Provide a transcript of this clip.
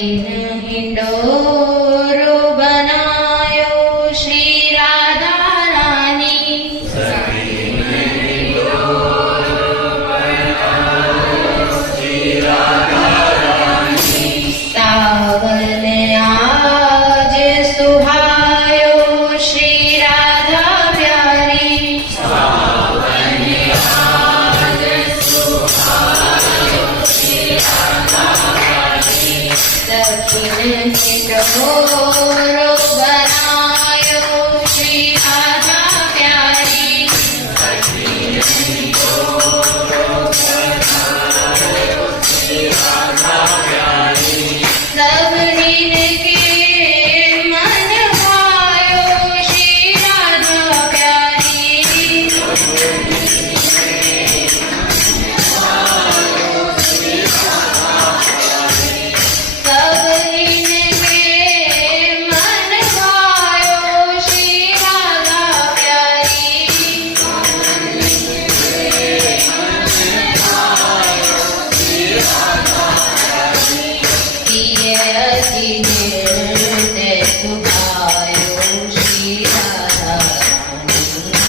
हिंडोरो बनायो श्री राधा रानी। सावन आज सुहायो श्री राधा प्यारी। दक्षिण हिंडोरो बनायो श्री राधा प्यारी। सब दिन के मन भायो श्री राधा प्यारी। सब दिन के मन भायो श्री राधा प्यारी। पिया